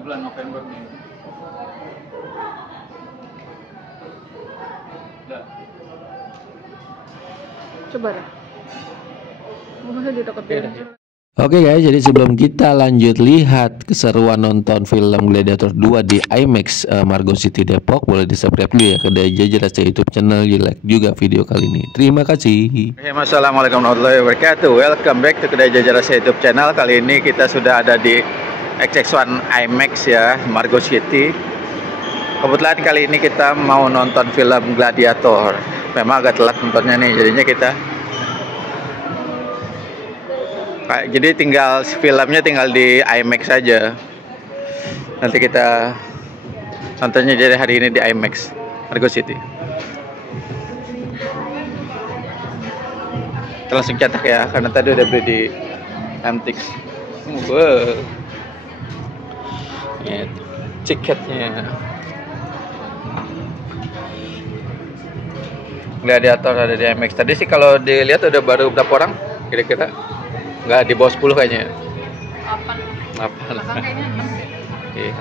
bulan November nih. Udah. Coba dah. Masa dideketin. Oke guys, jadi sebelum kita lanjut lihat keseruan nonton film Gladiator 2 di IMAX Margo City Depok, boleh di-subscribe dulu ya ke Jajar Rasa YouTube channel, di-like juga video kali ini. Terima kasih. Assalamualaikum warahmatullahi wabarakatuh. Welcome back to Kedai Jajar Rasa YouTube channel. Kali ini kita sudah ada di XX1 IMAX ya, Margo City. Kebetulan kali ini kita mau nonton film Gladiator. Memang agak telat nontonnya nih, jadinya kita jadi filmnya tinggal di IMAX saja. Nanti kita nontonnya jadi hari ini di IMAX Margo City. Kita langsung cetak ya, karena tadi udah beli di MTX. Wow. Ini tiketnya. Gladiator ada di IMAX. Tadi sih kalau dilihat udah baru berapa orang kira-kira? Nggak di bawah 10 kayaknya. 8 kayaknya 6 deh.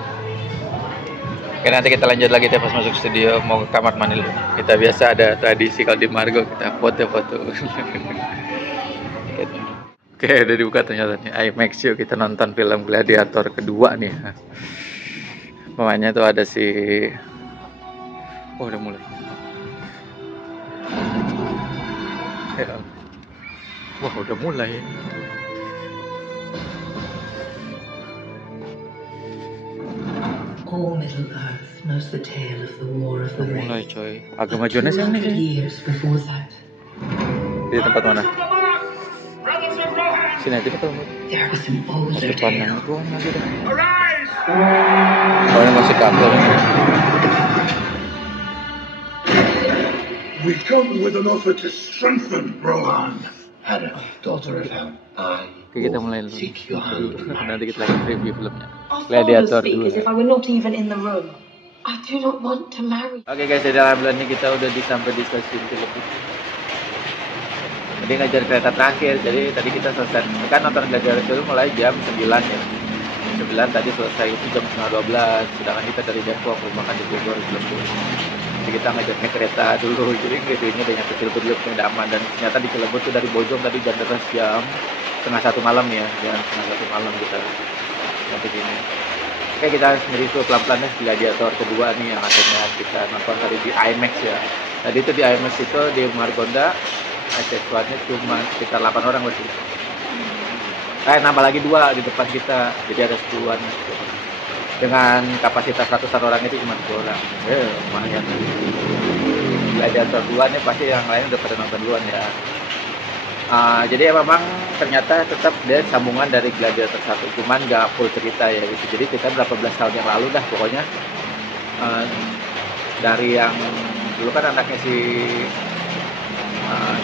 Oke, nanti kita lanjut lagi deh pas masuk studio, mau ke kamar mandi dulu. Kita biasa ada tradisi kalau di Margo kita foto-foto. Oke, udah dibuka ternyata nih IMAX, yuk kita nonton film Gladiator kedua nih. Pemainnya tuh ada si udah mulai. Wah, udah mulai. All Middle Earth knows the tale of the War of the Mulai Ring. coy. Agama Jonas yang nih. Years before that, di tempat mana? Sini aja deh kalau mau. there was an older Depan tale. yang tuan lagi deh. Oh, ini masih kantor. We come with an offer to strengthen Rohan. Hannah, daughter of Hel, I Oke, kita mulai dulu. seek your hand. Nanti kita lagi review filmnya. Our Gladiator fathers speak as 2. if I were not even in the room. I do not want to marry. Oke guys, jadi alhamdulillah nih kita udah sampai di stasiun film. Jadi ngajar kereta terakhir. Jadi tadi kita selesai kan nonton Gladiator dulu mulai jam 9 ya. 9 tadi selesai itu jam 11:30. Sedangkan kita dari Depok makan di Bogor Cilegon. Jadi kita ngajar naik kereta dulu. Jadi ini udah nyampe Cilegon dulu, udah aman. Dan ternyata di Cilegon tuh dari Bojong tadi jam jam 1:30 malam ya. Jam 1:30 malam kita sampai sini. Oke, kita review pelan-pelan ya Gladiator kedua nih yang akhirnya kita nonton tadi di IMAX ya. Tadi itu di IMAX itu di Margonda XX1-nya cuma sekitar 8 orang berarti. Nambah lagi 2 di depan kita, jadi ada 10-an. Dengan kapasitas 100-an orang itu cuma 2 orang. Lumayan. Gladiator 2 nih pasti yang lain udah pada nonton duluan ya. Jadi memang ternyata tetap dia sambungan dari Gladiator 1, cuman nggak full cerita ya gitu. Jadi kita berapa belas tahun yang lalu dah pokoknya dari yang dulu kan anaknya si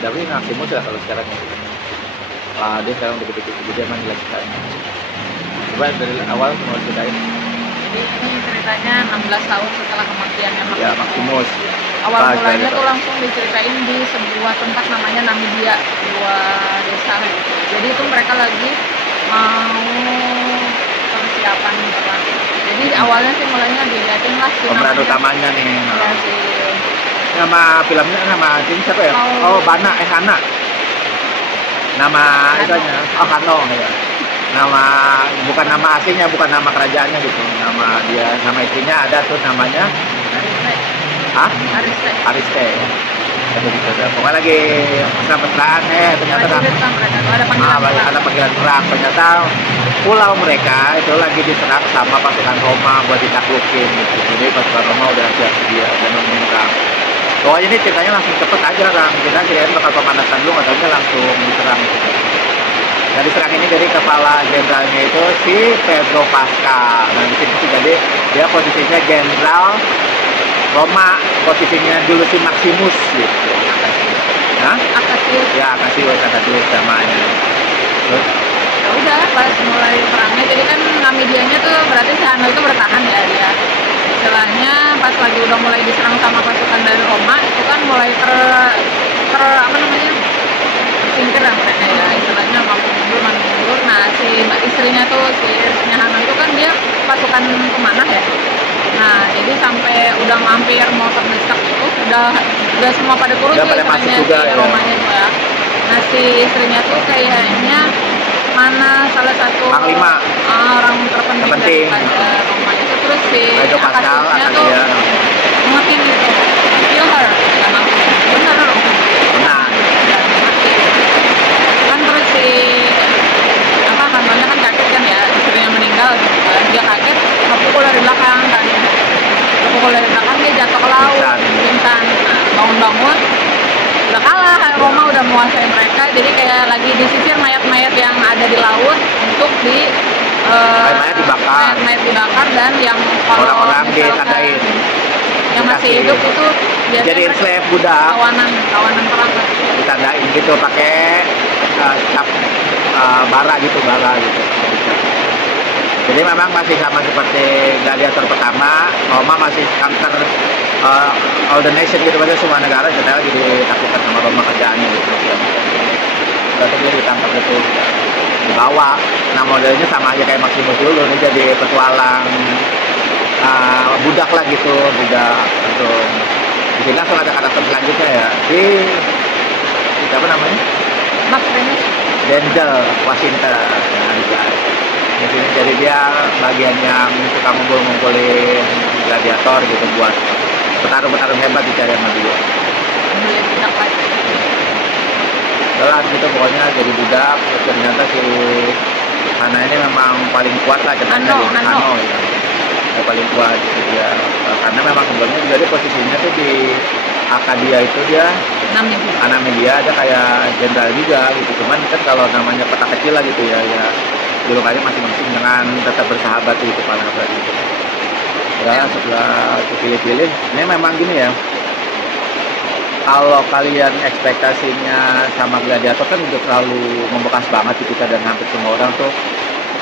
Darwin Maximus ya kalau sekarang ya. Dia sekarang udah gede-gede, jadi emang dilanjutkan. Coba dari awal mau ceritain. Jadi ini ceritanya 16 tahun setelah kematiannya Ya Maximus. Awal mulanya tuh langsung diceritain di sebuah tempat namanya Namibia, sebuah desa. Jadi itu mereka lagi mau persiapan perang. Jadi awalnya sih mulainya dilihatin lah si Pemeran utamanya nih. Ya, si Nama filmnya nama ini siapa ya? Oh, Hana. Nama itunya. Oh, Hano ya. Nama bukan nama aslinya, bukan nama kerajaannya gitu. Nama istrinya ada tuh namanya Ariste. Pokoknya lagi mesra-mesraan ternyata ada panggilan perang. Ternyata pulau mereka itu lagi diserang sama pasukan Roma buat ditaklukin gitu. Jadi pasukan Roma udah siap sedia dan menyerang. Pokoknya ini ceritanya langsung cepet aja kan. Kita kirain bakal pemanasan dulu, nggak tahunya langsung diserang gitu. Nah, diserang ini dari kepala jenderalnya itu si Pedro Pascal. Nah, di sini jadi dia posisinya jenderal Roma, posisinya dulu si Maximus gitu. Hah? Akasius. Ya, Akasius namanya. Terus? Ya udah pas mulai perangnya, jadi kan Namibianya tuh berarti si Hano itu bertahan ya dia. Istilahnya pas lagi udah mulai diserang sama pasukan dari Roma, itu kan mulai singkir lah mereka ya, istilahnya mampu mundur. Nah si istrinya tuh, si istrinya Hano itu kan dia pasukan akan kemana ya. Nah jadi sampai udah hampir mau terdesak itu udah semua pada turun Udah tuh pada masuk istrinya juga, si ya. Romanya tuh ya. Nah si istrinya tuh kayaknya mana salah satu Panglima. orang terpenting Terpenting. daripada Roma itu, terus si Pedro Pascal Akasiusnya akan tuh dia ngekin gitu, kill her, kan aku bener dong. menang. Mati. Kan terus si Hantonya kan kaget kan ya, istrinya meninggal gitu kan. Dia kaget, kepukul dari belakang kan. Kepukul dari belakang dia jatuh ke laut, pingsan. Nah, bangun-bangun udah kalah, Roma udah menguasai mereka. Jadi kayak lagi disisir mayat-mayat yang ada di laut untuk Mayat-mayat dibakar. mayat dibakar, dan yang kalau Orang-orang misalkan ditandain. yang masih Dikasih. hidup itu biasanya Jadi slave budak kawanan perang kan. ditandain gitu pakai cap bara gitu. Jadi memang masih sama seperti Gladiator pertama, Roma masih counter all the nation gitu, maksudnya semua negara sebenarnya jadi takutkan sama Roma kerjaannya gitu. Berarti dia ditangkap gitu, dibawa. Nah modelnya sama aja kayak Maximus dulu, ini jadi petualang budak lah gitu, budak. Untuk di sini langsung ada karakter selanjutnya ya, di apa namanya? Max Remus. Denzel Washington. Nah, di sini jadi dia bagian yang suka ngumpulin gladiator gitu buat petarung hebat dicari sama dia. Beli budak lagi. Jelas gitu pokoknya jadi budak. Terus ternyata si Hana ini memang paling kuat lah ceritanya di Hano. gitu. Yang paling kuat gitu dia. Karena memang sebelumnya juga dia posisinya tuh di Akadia itu dia Namibia ada kayak jenderal juga gitu. Cuman kan kalau namanya peta kecil lah gitu ya julukannya masing-masing dengan tetap bersahabat gitu para gitu. Ya setelah dipilih-pilih, ini memang gini ya. Kalau kalian ekspektasinya sama Gladiator kan udah terlalu membekas banget di kita dan hampir semua orang tuh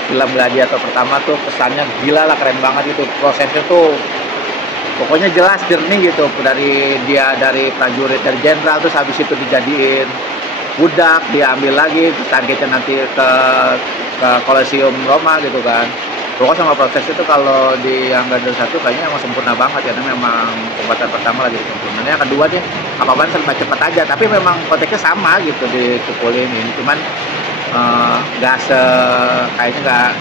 film Gladiator pertama tuh kesannya gila lah, keren banget gitu. Prosesnya tuh pokoknya jelas jernih gitu, dari prajurit dari jenderal terus habis itu dijadiin budak, diambil lagi terus targetnya nanti ke Colosseum Roma gitu kan. Pokoknya sama proses itu kalau di yang Gladiator 1 kayaknya emang sempurna banget ya, karena memang pembuatan pertama lagi sempurna. Yang kedua nih apa-apaan serba cepat aja, tapi memang konteksnya sama gitu dipukulin ini, cuman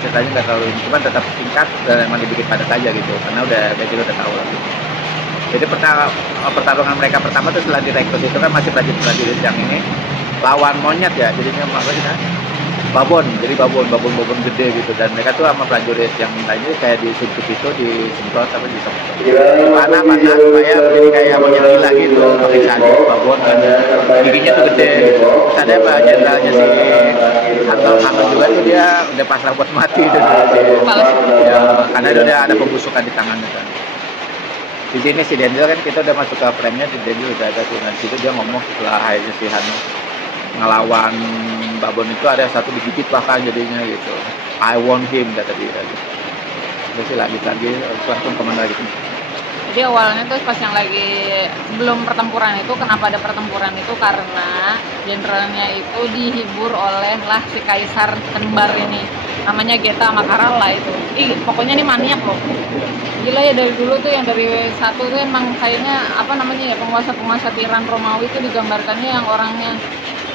ceritanya nggak terlalu ini, cuman tetap singkat dan emang dibikin padat aja gitu, karena udah udah tahu lah gitu. Jadi pertarungan mereka pertama tuh setelah direkrut itu kan masih prajurit yang ini lawan monyet ya, jadinya apa sih babon, jadi babon gede gitu, dan mereka tuh sama prajurit yang lainnya kayak disuntik itu, disemprot apa disemprot panah supaya jadi kayak monyet gila gitu, pakai sadis babon kan, giginya tuh gede gitu. Terus ada jenderalnya si Hanto juga tuh dia udah pasrah buat mati dan ya, karena udah ada pembusukan di tangannya kan. Di sini si Denzel kan kita udah masuk ke frame-nya, di Denzel udah ada tuh, nah situ dia ngomong setelah akhirnya si Hanto ngelawan babon itu ada satu digigit bahkan jadinya gitu. I want him kata dia gitu. Terus sih lagi langsung kemana gitu. Jadi awalnya tuh pas yang lagi sebelum pertempuran itu, kenapa ada pertempuran itu karena jenderalnya itu dihibur oleh lah si kaisar kembar ini, namanya Geta sama Caralla itu. Pokoknya ini maniak loh. Gila ya, dari dulu tuh yang dari satu tuh emang kayaknya apa namanya ya, penguasa tiran Romawi itu digambarkannya yang orangnya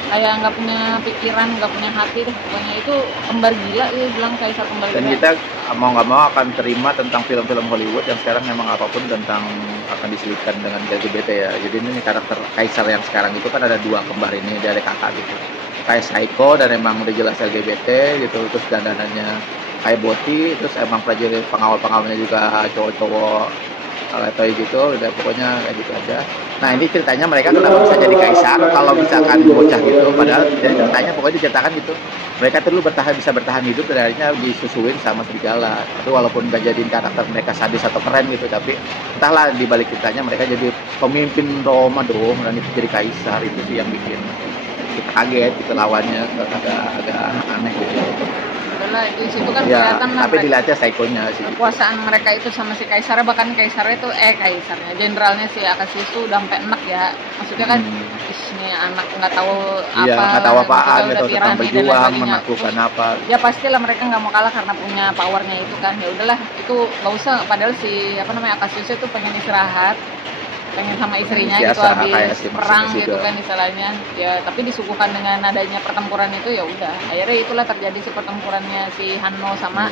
kayak nggak punya pikiran, nggak punya hati deh. Pokoknya itu kembar gila, dia bilang kaisar kembar gila. Dan kita mau nggak mau akan terima tentang film-film Hollywood yang sekarang memang apapun tentang akan diselipkan dengan LGBT ya. Jadi ini karakter kaisar yang sekarang itu kan ada dua kembar ini, dia ada kakak gitu. Kayak psycho dan emang udah jelas LGBT gitu, terus dandanannya kayak boti, terus emang prajurit pengawal-pengawalnya juga cowok-cowok letoy gitu, udah pokoknya kayak gitu aja. Nah ini ceritanya mereka kenapa bisa jadi kaisar kalau misalkan bocah gitu, padahal jadi ceritanya pokoknya diceritakan gitu. Mereka tuh dulu bisa bertahan hidup dan akhirnya disusuin sama serigala. Itu walaupun gak jadiin karakter mereka sadis atau keren gitu, tapi entahlah di balik ceritanya mereka jadi pemimpin Roma dong, dan itu jadi kaisar. Itu sih yang bikin kita kaget gitu, lawannya agak aneh gitu. Adalah itu situ kan Ya, kelihatan lah tapi dilihatnya psikonya sih. kekuasaan mereka itu sama si kaisarnya, bahkan kaisarnya itu kaisarnya jenderalnya si Akasius tuh udah sampai enak ya, maksudnya kan ini namanya anak nggak tahu Iya, apa, nggak tahu apaan, udah nggak tahu tentang tirani dan lain berjuang, sebagainya. menaklukkan Terus, apa. ya pastilah mereka nggak mau kalah karena punya powernya itu kan. Ya udahlah, itu nggak usah. Padahal si apa namanya Akasius itu pengen istirahat, pengen sama istrinya gitu Biasa, kayak habis si Maximus perang juga. gitu kan istilahnya. Ya tapi disuguhkan dengan adanya pertempuran itu ya udah. Akhirnya itulah terjadi si pertempurannya si Hanno sama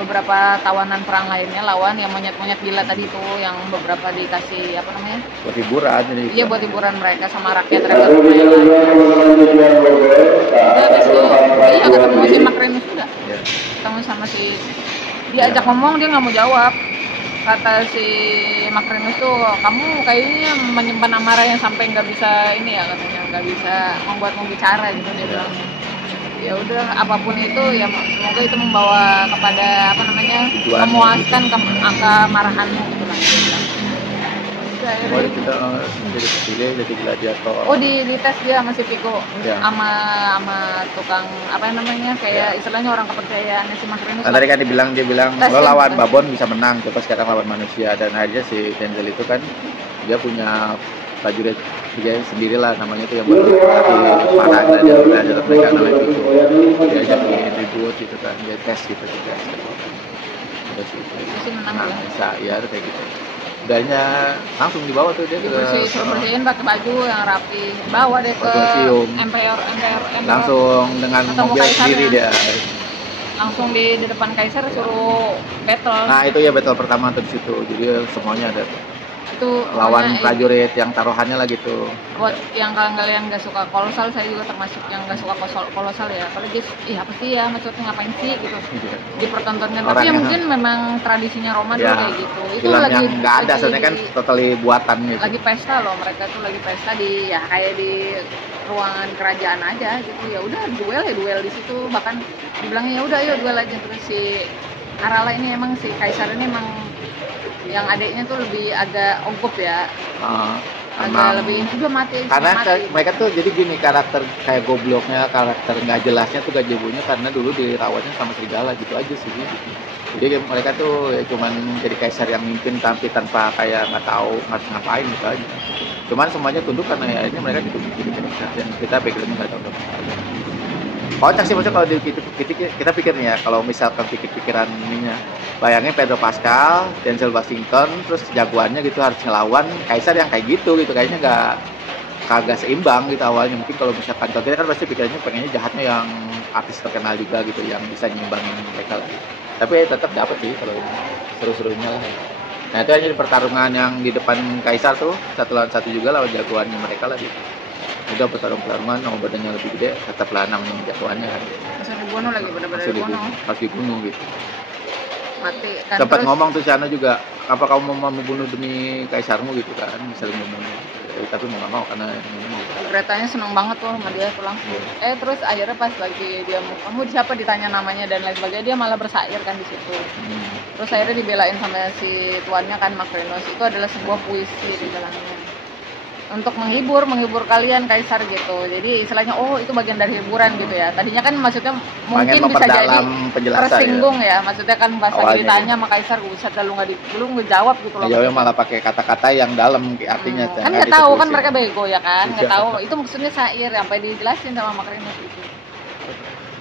beberapa tawanan perang lainnya lawan yang monyet-monyet gila tadi tuh yang beberapa dikasih apa namanya? Buat hiburan jadi. Iya buat hiburan mereka sama rakyat-rakyat lumayan lah. Udah habis itu iya ketemu si Macrinus juga. Ya. Ketemu sama si diajak ngomong dia nggak mau jawab. Kata si Macrinus tuh kamu kayaknya menyimpan amarah yang sampai nggak bisa ini ya katanya nggak bisa membuatmu bicara gitu dia bilang. Ya udah apapun itu ya semoga itu membawa kepada apa namanya Tujuan. memuaskan kemarahanmu gitu lah. Dia bilang. Udah, akhirnya Oh, kita jadi terpilih jadi gladiator. oh di tes dia sama si Vigo Ya. sama tukang apa namanya kayak istilahnya orang kepercayaannya si Macrinus Nah, tadi kan dia bilang Tes lo ya, lawan tes. babon bisa menang, coba sekarang lawan manusia. Dan akhirnya si Denzel itu kan dia punya prajurit dia sendirilah namanya itu yang berlatih para gladiator mereka namanya itu dia jadi ribut gitu kan dia tes gitu juga terus itu sih menang nah, ya. bisa ya kayak gitu udahnya langsung dibawa tuh dia ke Suruh bersihin pakai baju yang rapi bawa deh ke Colosseum. Empire langsung dengan Ketemu mobil kaisarnya. sendiri dia. langsung di depan kaisar suruh battle Nah itu ya battle pertama tuh di situ jadi semuanya ada tuh. itu Lawan pokoknya prajurit yang taruhannya lah gitu. buat yang kalian nggak suka kolosal saya juga termasuk yang nggak suka kolosal ya apalagi apa sih ya maksudnya ngapain sih gitu dipertontonkan tapi Orang ya yang- mungkin memang tradisinya Roma dulu Ya, kayak gitu itu film lagi yang nggak ada soalnya kan totally buatan gitu. lagi pesta loh mereka tuh lagi pesta di ya kayak di ruangan kerajaan aja gitu ya udah duel di situ bahkan dibilangnya ya udah ayo duel aja terus si Arala ini emang si kaisar ini emang yang adiknya tuh lebih agak ongkop ya agak Emang. lebih udah mati Karena mati. mereka tuh jadi gini karakter kayak gobloknya karakter nggak jelasnya tuh gajebunya karena dulu dirawatnya sama serigala gitu aja sih. Jadi mereka tuh ya cuman jadi kaisar yang mimpin tapi tanpa kayak nggak tahu harus ngapain gitu aja. Cuman semuanya tunduk karena ya ini mereka dituntut jadi kaisar dan kita pikirnya nggak tahu. Kocak sih maksudnya kalau kita pikir nih ya kalau misalkan pikir-pikiran ininya bayangin Pedro Pascal, Denzel Washington, terus jagoannya gitu harus ngelawan kaisar yang kayak gitu kayaknya kagak seimbang gitu awalnya mungkin kalau misalkan kalau kita kan pasti pikirannya pengennya jahatnya yang artis terkenal juga gitu yang bisa nyimbangin mereka lah tapi tetap dapat sih kalau ini seru-serunya lah nah itu hanya di pertarungan yang di depan kaisar tuh satu lawan satu juga lawan jagoannya mereka lah gitu udah pertarungan nomor badannya lebih gede tetaplah namanya jagoannya kan langsung dibunuh lagi benar-benar langsung dibunuh pas dibunuh gitu mati kan sempat terus ngomong tuh Siana juga apa kamu mau membunuh demi kaisarmu gitu kan misalnya membunuh tapi mau nggak mau karena ini Gretanya seneng banget tuh sama dia tuh langsung terus akhirnya pas lagi dia kamu siapa ditanya namanya dan lain sebagainya dia malah bersair kan di situ terus akhirnya dibelain sama si tuannya kan Macrinus itu adalah sebuah puisi di dalamnya untuk menghibur kalian kaisar gitu jadi istilahnya oh itu bagian dari hiburan gitu ya tadinya kan maksudnya mungkin bisa jadi penjelasan tersinggung ya maksudnya kan pas lagi Awalnya, ditanya sama kaisar buset lu ngejawab gitu loh ya malah pakai kata-kata yang dalam artinya kan nggak tahu kan mereka bego ya kan nggak tahu itu maksudnya syair sampai dijelasin sama Macrinus gitu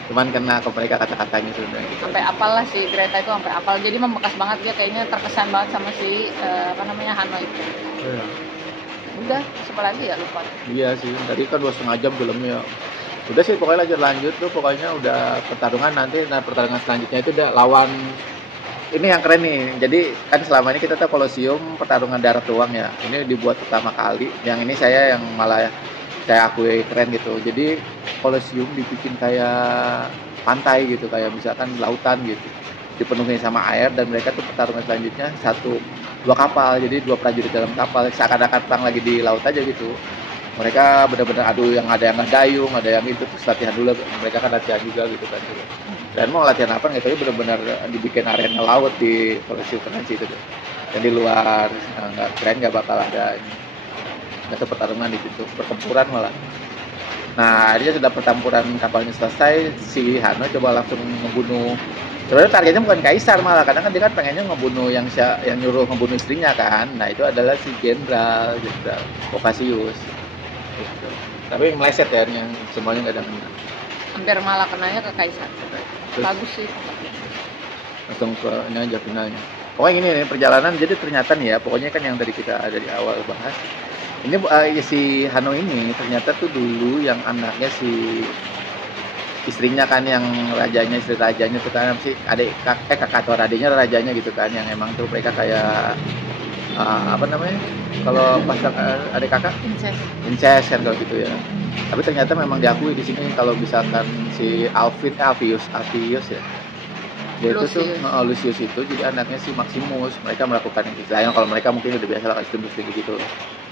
cuman kena ke mereka kata-katanya tuh udah gitu. Sampai apalah si Greta itu sampai apal jadi membekas banget dia kayaknya terkesan banget sama si apa namanya Hanno itu udah siapa lagi ya lupa Iya sih tadi kan 2,5 jam filmnya udah sih pokoknya lanjut tuh pokoknya udah pertarungan nanti nah pertarungan selanjutnya itu udah lawan ini yang keren nih jadi kan selama ini kita tahu Colosseum pertarungan darat doang ya ini dibuat pertama kali yang ini saya yang malah saya akui keren gitu jadi Colosseum dibikin kayak pantai gitu kayak misalkan lautan gitu dipenuhi sama air dan mereka tuh pertarungan selanjutnya dua kapal jadi dua prajurit dalam kapal seakan-akan perang lagi di laut aja gitu mereka benar-benar adu yang ada yang ngedayung ada yang itu terus latihan dulu mereka kan latihan juga gitu kan dan mau latihan apa nggak tahu benar-benar dibikin arena laut di Colosseum Venezia itu dan di luar nggak keren nggak bakal ada ini nggak pertarungan di situ pertempuran malah nah akhirnya sudah pertempuran kapalnya selesai si Hanno coba langsung membunuh sebenarnya targetnya bukan kaisar malah kadang kan dia kan pengennya ngebunuh yang nyuruh ngebunuh istrinya kan nah itu adalah si jenderal Cassius gitu. Tapi meleset ya, yang semuanya nggak ada kena. Hampir malah kenanya ke Kaisar. Terus Bagus sih. langsung ke ini aja finalnya. Pokoknya gini nih perjalanan, jadi ternyata nih ya, pokoknya kan yang tadi kita dari awal bahas. Ini si Hano ini ternyata tuh dulu yang anaknya si istrinya kan, yang rajanya, istri rajanya tuh kan sih kakak atau adiknya rajanya gitu kan, yang emang tuh mereka kayak apa namanya, kalau pasang adik kakak incest kan kalau gitu ya. Tapi ternyata memang diakui di sini kalau misalkan si Alvius ya, dia itu tuh Lucius itu jadi anaknya si Maximus. Mereka melakukan itu, kalau mereka mungkin udah biasa lah istri gitu loh.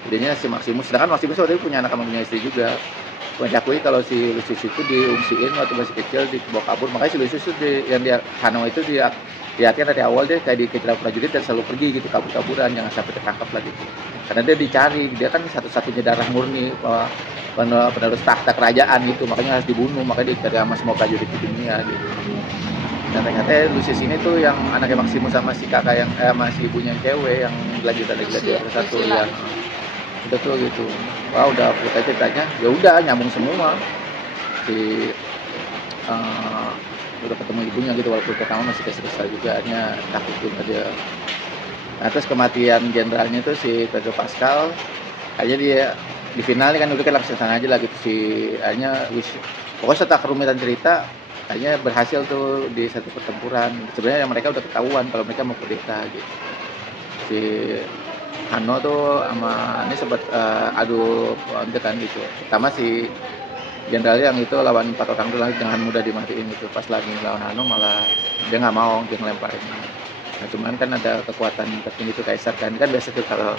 Jadinya si Maximus, sedangkan Maximus waktu itu punya anak sama punya istri juga. Diakui kalau si Lucius itu diungsiin waktu masih kecil, dibawa kabur. Makanya si Lucius itu yang dia Hano itu dia lihatnya dari awal dia kayak dikejar prajurit dan selalu pergi gitu, kabur-kaburan, jangan sampai tertangkap lah gitu. Karena dia dicari, dia kan satu-satunya darah murni penerus tahta kerajaan gitu, makanya harus dibunuh, makanya dicari sama semua prajurit di dunia gitu. Dan ternyata Lucius ini tuh yang anaknya Maximus sama si kakak yang sama si ibunya yang cewek yang lanjutan lagi satu yang udah tuh gitu. Wah udah kita ceritanya ya udah nyambung semua. Si udah ketemu ibunya gitu, walaupun pertama masih kesal juga, hanya takut juga dia. Nah terus kematian jenderalnya tuh si Pedro Pascal, aja dia di final kan udah kan langsung sana aja lah gitu, si hanya pokoknya setelah kerumitan cerita akhirnya berhasil tuh di satu pertempuran. Sebenarnya mereka udah ketahuan kalau mereka mau kudeta gitu. Si Hano tuh sama ini sempat adu kan gitu. Pertama si jenderal yang itu lawan 4 orang tuh dengan mudah dimatiin gitu. Pas lagi lawan Hano malah dia nggak mau, dia ngelemparin. Nah cuman kan ada kekuatan tertinggi itu Kaisar kan biasa tuh kalau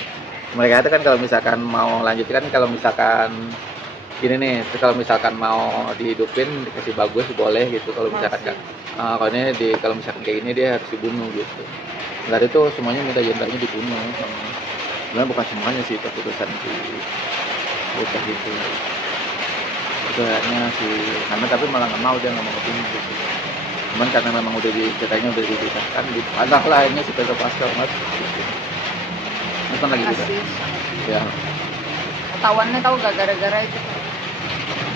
mereka itu kan kalau misalkan mau lanjut kan, kalau misalkan gini nih, kalau misalkan mau dihidupin dikasih bagus boleh gitu. Kalau misalkan kan kalau ini kalau misalkan kayak gini dia harus dibunuh gitu. Saat itu semuanya minta jenderalnya dibunuh. Sebenarnya bukan semuanya sih, keputusan si bocah gitu. Itu kayaknya si karena tapi malah nggak mau, dia nggak mau kebunuh gitu. Cuman karena memang udah ceritanya udah diceritakan, dipatah lah ini si Pedro Pascal mas. Gitu. Nonton lagi juga. Ya. Ketahuannya tahu gak gara-gara itu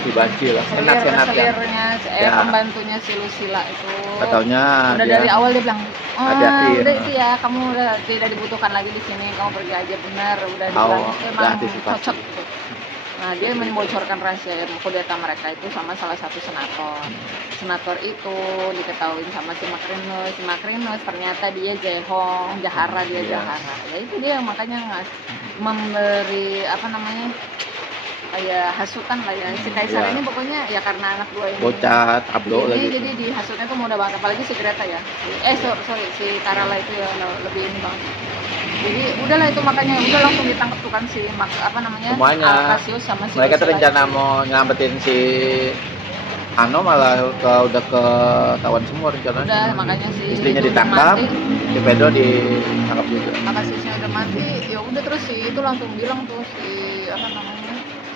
dibanci lah, selirnya pembantunya si Lucilla itu katanya udah dari awal dia bilang hati-hati, udah itu ya, kamu udah tidak dibutuhkan lagi di sini, kamu pergi aja, benar udah dibilang emang cocok gitu. Nah dia membocorkan rahasia kudeta mereka itu sama salah satu senator itu diketahui sama si Macrinus ternyata dia Jahara ya itu dia makanya memberi apa namanya kayak hasutan lah ya si Kaisar ini pokoknya ya karena anak dua ini bocah tablo lagi jadi dihasutnya tuh mudah banget, apalagi si Greta ya si Tarala itu ya lebih ini banget. Jadi udahlah itu makanya udah langsung ditangkap tuh kan si semuanya Cassius sama si mereka tuh rencana mau nyelamatin si Hano malah udah ketahuan semua rencananya. Udah makanya si istrinya ditangkap, si Pedro ditangkap juga. Cassiusnya udah mati, ya udah terus si itu langsung bilang tuh si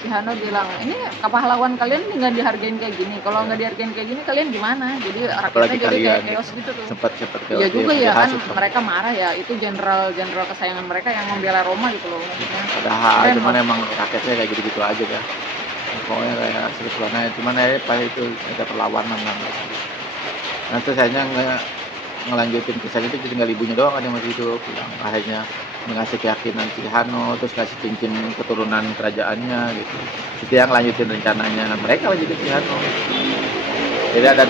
Hano bilang ini pahlawan kalian nggak dihargain kayak gini, kalau nggak dihargain kayak gini kalian gimana? Jadi rakyatnya jadi kayak chaos gitu tuh. Sempat chaos. Ya juga ya kan mereka marah ya, itu jenderal kesayangan mereka yang membela Roma gitu loh. Padahal cuman emang rakyatnya kayak gitu-gitu aja kan. Pokoknya kayak sebetulnya cuman pas itu ada perlawanan lah. Nah terus akhirnya ngelanjutin kisah itu tinggal ibunya doang kan yang masih hidup, yang akhirnya ngasih keyakinan si Hano, terus kasih cincin keturunan kerajaannya gitu. Itu yang lanjutin rencananya. Mereka lanjutin si Hano. Jadi ada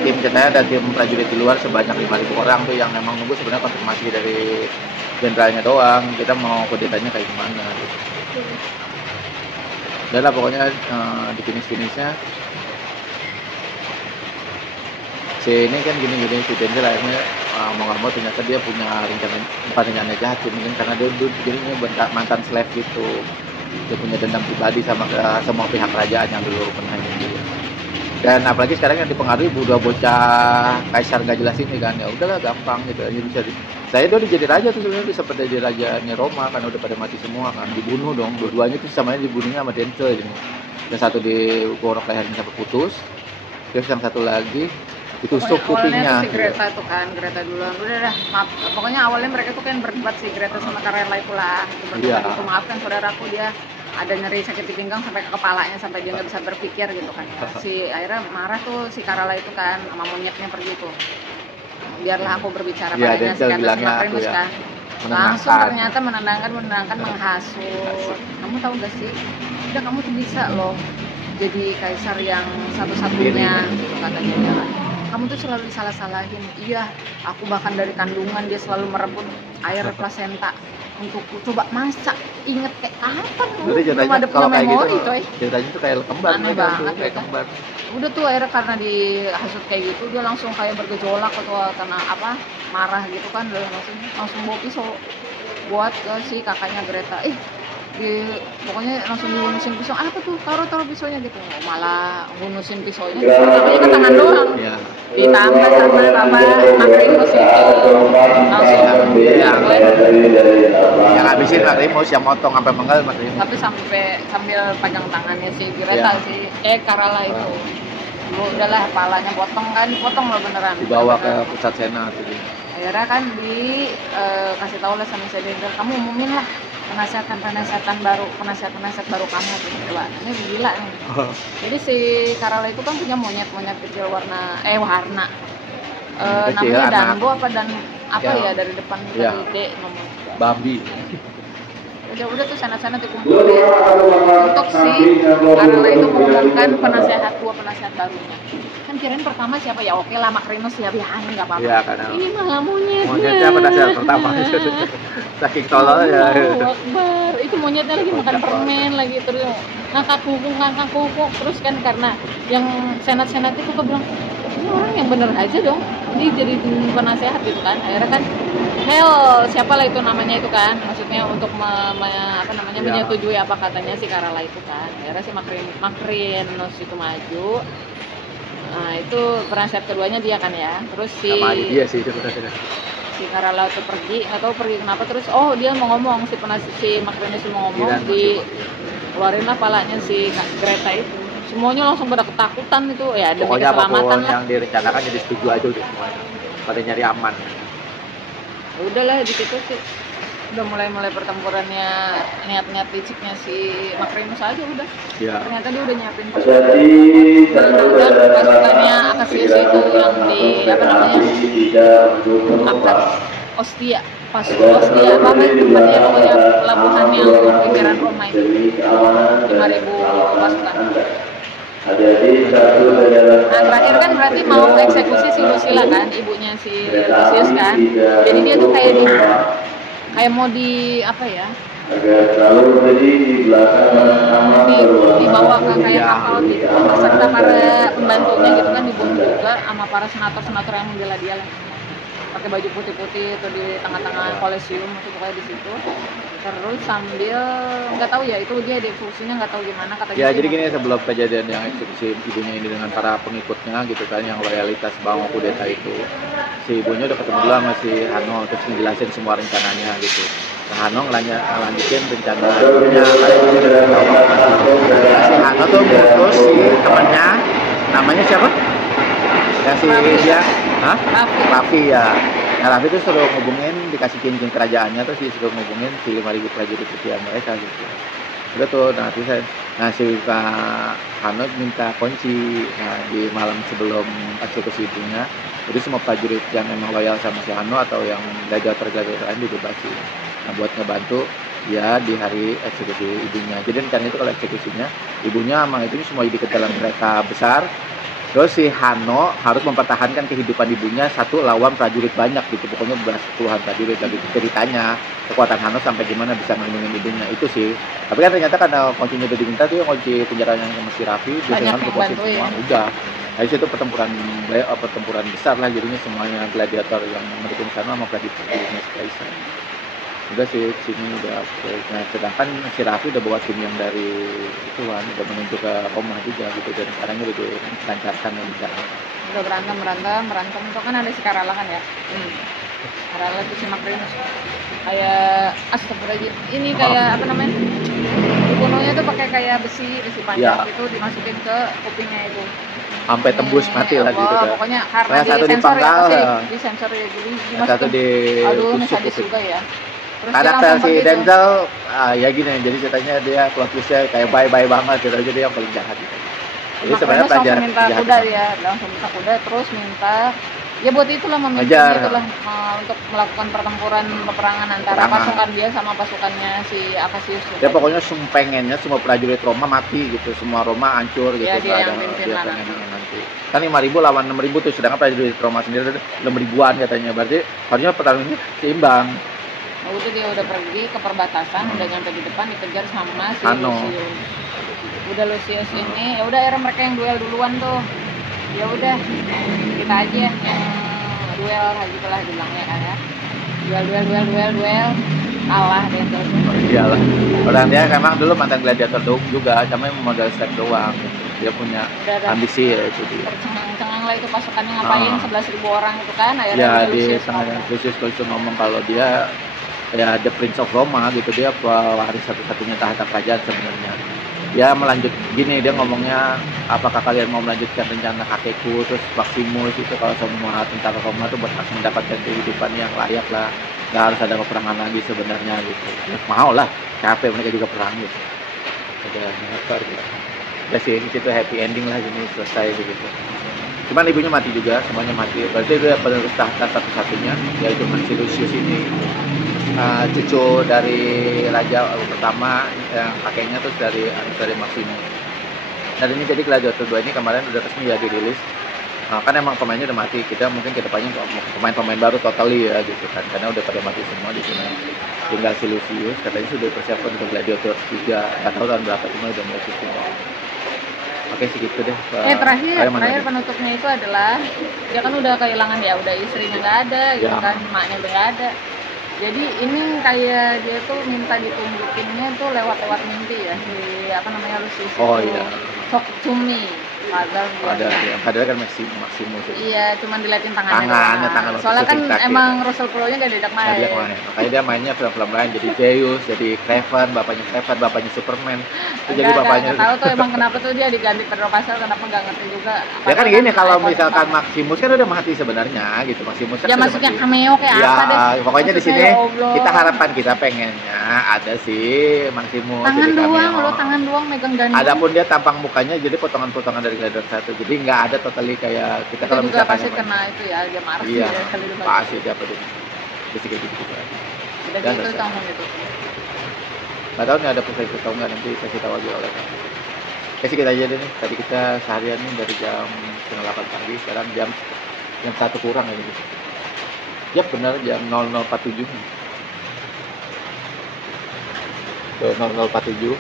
tim prajurit di luar sebanyak 5.000 orang tuh yang memang nunggu sebenarnya konfirmasi dari jenderalnya doang. Kita mau kudetanya kayak gimana gitu. Udah lah pokoknya di finish-finishnya si ini kan gini si Denzel akhirnya mau nggak mau ternyata dia punya rencana jahat sih, mungkin karena dia jadinya mantan slave gitu, dia punya dendam pribadi sama semua pihak kerajaan yang dulu pernah gitu. Dan apalagi sekarang yang dipengaruhi dua bocah Kaisar nggak jelas ini kan, ya udahlah gampang gitu aja bisa. Saya udah jadi raja tuh sebenarnya, bisa pada jadi rajanya Roma kan udah pada mati semua kan, dibunuh dong dua-duanya tuh samanya dibunuhnya sama Denzel gitu. Yang satu digorok lehernya sampai putus, terus yang satu lagi ditusuk kupingnya. Si Greta tuh kan, Greta duluan. Udah dah, maaf. Pokoknya awalnya mereka tuh kan berdebat si Greta sama Karela itulah. Berdebat itu maafkan saudaraku, dia ada nyeri sakit di pinggang sampai ke kepalanya sampai dia nggak bisa berpikir gitu kan. Si akhirnya marah tuh si Karala itu kan sama monyetnya pergi tuh. Biarlah aku berbicara Iya, padanya, dia si kata bilangnya sama Primus aku ya, kan. Langsung ternyata menenangkan, menghasut. Kamu tahu gak sih? Udah kamu tuh bisa loh jadi kaisar yang satu-satunya gitu katanya dia kan. Kamu tuh selalu disalah-salahin. Iya, aku bahkan dari kandungan dia selalu merebut air plasenta untukku. Coba masak, inget kayak kapan lu Berarti belum ceritanya ada kalau punya kayak memori gitu, coy. ceritanya tuh kayak kembar Aneh mereka tuh, banget, kayak ya kan? kembar. Udah tuh akhirnya karena dihasut kayak gitu dia langsung kayak bergejolak atau karena apa marah gitu kan, udah langsung bawa pisau buat ke si kakaknya Greta. Pokoknya langsung dibunusin pisau. Apa tuh, taruh pisaunya gitu. Malah bunusin pisaunya katanya ke tangan doang. Iya. Ditambah sama Makrimus itu langsung Yang habisin Makrimus, yang motong sampai menggal Makrimus. tapi sambil pegang tangannya si Greta Karala itu. Lu udahlah palanya dipotong loh beneran. Dibawa ke pusat senat gitu. Akhirnya kan kasih tahu lah sama Sedender, kamu umumin lah penasihat baru kamu gitu. Wah, ini gila nih. Jadi si Karala itu kan punya monyet kecil warna Kecil, namanya anak. Danbo ya dari depan Ya. dari D nomor. Babi. Udah tuh sana-sana dikumpulin untuk si Karala itu mengumumkan penasihat barunya. Kan kirain pertama siapa ya, oke lah Makrimus ya biarin nggak apa-apa. Iya, karena Ini malah monyetnya. monyetnya penasihat pertama. Saking tolol ya. Allahu Akbar. Itu monyetnya lagi makan permen lagi terus ngangkat kuku terus kan karena yang senat itu tuh bilang ini orang yang bener aja dong. Ini jadi penasehat gitu kan. Akhirnya kan siapalah itu namanya itu kan. Maksudnya untuk menyetujui apa katanya si Karala itu kan. Akhirnya si Makrinos itu maju. Nah, itu penasihat keduanya dia kan ya. Terus Sama aja dia sih sebenarnya. si Karala tuh pergi, nggak tahu pergi kenapa, terus dia mau ngomong si Makrinos mau ngomong, keluarin lah palanya si Greta itu. Semuanya langsung pada ketakutan itu ya, demi Pokoknya keselamatan apapun lah. yang direncanakan jadi setuju aja udah semuanya. Pada nyari aman. Ya udahlah di situ sih udah mulai pertempurannya, niat liciknya si Makrinos aja udah. Ya. Ternyata dia udah nyiapin pasukannya Akasius itu yang di Ostia tempatnya pokoknya pelabuhan yang pinggiran Roma itu 5.000 pasukan. Nah terakhir kan berarti mau eksekusi si Lucilla kan, ibunya si Lucius kan. Jadi dia tuh kayak mau dibawa ke kayak kapal gitu beserta para pembantunya gitu kan, dibunuh juga sama para senator yang membela dia lah, pakai baju putih atau di tengah-tengah Kolosium itu pokoknya di situ. Terus sambil nggak tahu ya itu dia dieksekusinya nggak tahu gimana katanya. Ya jadi gini, sebelum kejadian yang eksekusi ibunya ini dengan para pengikutnya gitu kan, yang loyalitas Bango Kudeta itu, si ibunya udah ketemu dulu sama si Hano terus ngejelasin semua rencananya gitu. Nah, Hano lanjutin rencana ibunya si Hano tuh ngutus si temennya, namanya siapa? Yang si dia, Raffi ya. Nah, Raffi itu suruh ngubungin, dikasih cincin kerajaannya, terus disuruh ngubungin si 5.000 prajurit setia mereka gitu. Udah tuh, si Hano minta kunci. Nah, di malam sebelum eksekusi ibunya, jadi semua prajurit yang emang loyal sama si Hano atau yang gladiator lain dibebasin. Nah, buat ngebantu ya di hari eksekusi ibunya. Jadi rencana itu kalau eksekusinya, ibunya sama itu semua dikejar dalam kereta besar. Terus si Hano harus mempertahankan kehidupan ibunya satu lawan prajurit banyak gitu, pokoknya puluhan prajurit. Dari ceritanya kekuatan Hano sampai gimana bisa ngelindungin ibunya itu sih. Tapi kan ternyata karena kuncinya udah diminta tuh, kunci penjaranya sama si Raffi biasanya kan semua udah. Nah itu pertempuran besar lah jadinya, semuanya gladiator yang mendukung sana sama gladiatornya Kaisar. Udah sih sini udah oke. Nah sedangkan si Raffi udah bawa tim yang dari itu kan udah menuju ke Roma juga gitu, dan sekarang udah dilancarkan yang bisa. Udah berantem itu kan ada si Karala kan ya. Karala itu si Makrinos kayak astagfirullahaladzim, ini kayak apa namanya, dibunuhnya tuh pakai kayak besi panjang itu dimasukin ke kupingnya itu sampai tembus mati lah gitu kan. Pokoknya karena satu dipangkal, di sensor ya, jadi dimasukin. satu di aduh ini tusuk sadis gitu. juga ya. Terus dia karakter langsung si pergi tuh. Denzel ya gini, jadi ceritanya dia plot twistnya kayak bye banget gitu, jadi yang paling jahat gitu. Jadi Makanya sebenarnya langsung pelajaran minta penjahat. kuda dia, langsung minta kuda, terus minta ya buat itulah memimpin Ngejar. itulah untuk melakukan pertempuran peperangan antara Peperangan. pasukan dia sama pasukannya si Akasius. Ya pokoknya pengennya semua prajurit Roma mati gitu, semua Roma hancur gitu. Ya, dia nggak yang ada- pimpin dia lah pengen nanti. yang nanti. Kan 5.000 lawan 6.000 tuh, sedangkan prajurit Roma sendiri 6.000-an katanya. Berarti harusnya pertarungannya seimbang. Nah, udah dia udah pergi ke perbatasan, udah nyampe di depan dikejar sama si Hano. Lucius. Udah Lucius ini, ya udah akhirnya mereka yang duel duluan tuh. Ya udah kita aja yang duel gitu lah bilangnya kan ya. Duel. Kalah deh terus. Iyalah. Orang dia memang dulu mantan gladiator juga, cuma modal step doang. Dia punya Udah ada ambisi ya itu dia. tercengang-cengang lah itu pasukannya ngapain, Ah. 11.000 orang itu kan. Akhirnya Ya udah di Lucius sangat ngomong. Lucius ngomong kalau dia ya the Prince of Roma gitu, dia pewaris satu-satunya tahta kerajaan sebenarnya. Dia melanjut gini, dia ngomongnya, apakah kalian mau melanjutkan rencana kakekku, terus Maximus itu kalau semua tentara Roma itu berhak mendapatkan kehidupan yang layak lah, nggak harus ada peperangan lagi sebenarnya gitu. Ya, mau lah, capek mereka juga perang gitu. Ada motor gitu. Ya sih, di situ happy ending lah, gini selesai begitu. Cuman ibunya mati juga, semuanya mati. Berarti dia penerus tahta satu-satunya, yaitu si Lucius ini. Cucu dari raja pertama yang kakeknya terus dari Maximus. Dan ini jadi Gladiator 2 ini kemarin udah resmi ya dirilis. Kan emang pemainnya udah mati, kita mungkin kedepannya pemain baru totally ya gitu kan, karena udah pada mati semua di sini. Tinggal si Lucius katanya sudah persiapan untuk Gladiator 3, nggak tahu tahun berapa, cuma udah mau syuting. Oke segitu deh. Terakhir Mana lagi? penutupnya itu adalah dia kan udah kehilangan ya, udah istrinya nggak ada gitu Ya. kan, emaknya udah nggak ada. Jadi ini kayak dia tuh minta ditunjukinnya tuh lewat mimpi ya, si apa namanya Lucius Oh itu. iya, Talk to me, father. ada yang padahal kan Maximus itu. Iya, cuman diliatin tangannya. Tangannya, doang. tangan Soalnya kan tic-tac, emang ya. Russell Crowe-nya gak diajak Nah, dia main. kemarin. Makanya dia mainnya film-film lain, jadi Zeus, jadi Craven, bapaknya Superman. Itu jadi bapaknya. Nggak tahu tuh emang kenapa tuh dia diganti Pedro Pascal, kenapa nggak ngerti juga. Ya kan gini, kalau iconic misalkan banget. Maximus kan udah mati sebenarnya gitu. Maximus kan Ya udah maksudnya mati. cameo kayak Ya, apa deh. pokoknya di Maksudnya sini ya Allah. kita harapan kita pengennya ada si Maximus tangan jadi doang cameo. lo, tangan doang megang gandum. Adapun dia tampang mukanya jadi potongan-potongan dari Gladiator 1. Jadi nggak ada totally kayak kita itu kalau juga misalkan pasti yang- kena itu ya, dia marah Iya, ya kali itu. pasti dia apa tuh. Jadi kayak gitu. Udah Dan gitu selesai. langsung gitu. Nggak tahu nih ada pesan itu tahu nggak, nanti kasih tahu aja oleh kamu. Oke sih kita aja deh nih. Tadi kita seharian nih dari jam 7:30 pagi, sekarang jam 1 kurang ya gitu. Yap benar jam 00.47. Tuh 00.47.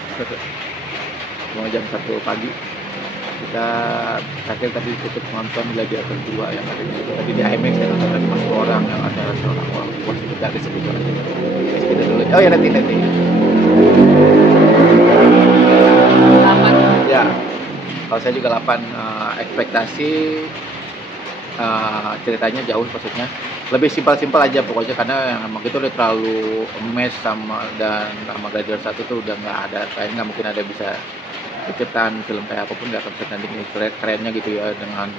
Mau jam 1 pagi. Kita terakhir tadi tutup nonton Gladiator 2 yang ada tadi di IMAX ya, nonton tadi masuk orang yang ada seorang orang puas itu gak disebut orang. Oke, kita dulu. Oh ya nanti. Kapan? Ya, kalau saya juga 8 ekspektasi ceritanya jauh, maksudnya lebih simpel-simpel aja pokoknya, karena emang itu udah terlalu mes sama Gladiator 1 tuh udah nggak ada, kayaknya nggak mungkin ada bisa ciptaan film kayak apapun nggak akan bisa tanding kerennya gitu ya, dengan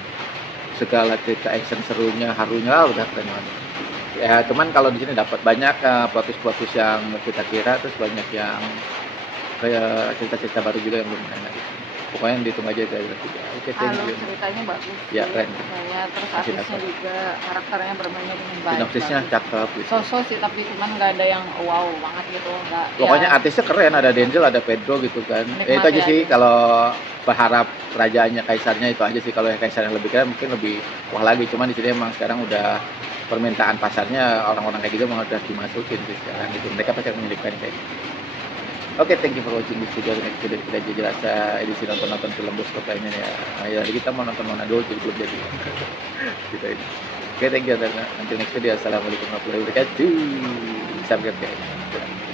segala cerita action serunya, harunya udah keren banget. Ya cuman kalau di sini dapat banyak plot twist yang kita kira, terus banyak yang kayak cerita-cerita baru juga yang belum enak gitu. Pokoknya ditunggu aja Gladiator 3. Oke, thank Halo, you. ceritanya bagus. Ya, sih. keren. Kayak terus Masih artisnya dapat. juga, karakternya bermainnya dengan baik. Sinopsisnya bagus. cakep gitu. Sosok sih, tapi cuman nggak ada yang wow banget gitu, nggak. Pokoknya ya, artisnya keren, ada Denzel, ada Pedro gitu kan. Nikmat Itu aja ya. sih, kalau berharap kerajaannya kaisarnya itu aja sih. Kalau yang kaisarnya lebih keren mungkin lebih wah lagi. Cuman di sini emang sekarang udah permintaan pasarnya orang-orang kayak gitu emang udah dimasukin sih sekarang gitu. Mereka pasti akan menyelipkan kayak gitu. Oke, thank you for watching this video. Next video kita jelas edisi nonton film bioskop lainnya ya. Nah, ya kita mau nonton mana dulu jadi belum jadi. Kita ini. Oke, thank you. Nanti next video. Assalamualaikum warahmatullahi wabarakatuh. Sampai jumpa.